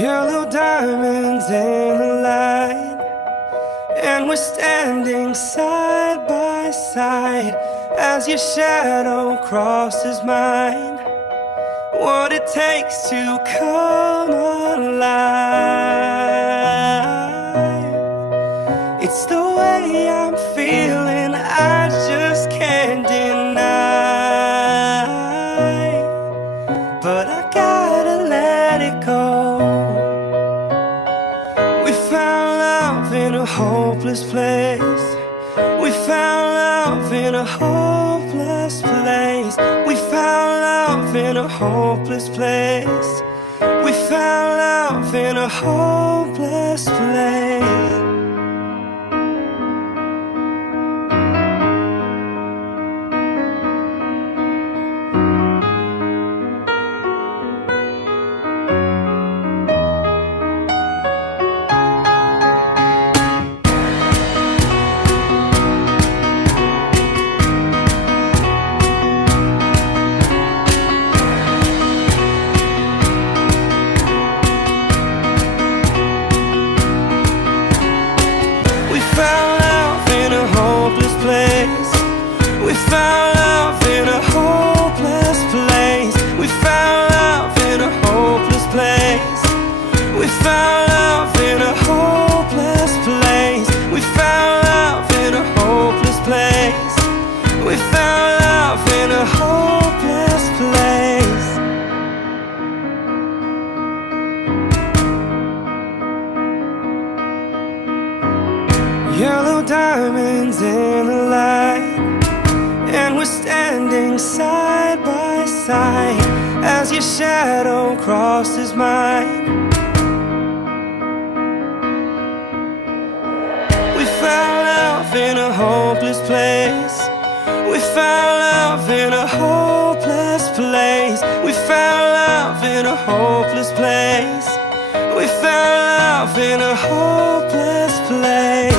Yellow diamonds in the light, and we're standing side by side as your shadow crosses mine. What it takes to come alive. It's the way I'm feeling, I just can't deny. But I gotta let it go. We found love in a hopeless place. We found love in a hopeless place. We found love in a hopeless place. We found love in a hopeless place. We found love in a hopeless place. We found love in a hopeless place. We found love in a hopeless place. We found love in a hopeless place. We found love in a hopeless place. We found love in a hopeless place. Yellow diamonds in the light, and we're standing side by side as your shadow crosses mine. We found love in a hopeless place. We found love in a hopeless place. We found love in a hopeless place. We found love in a hopeless place.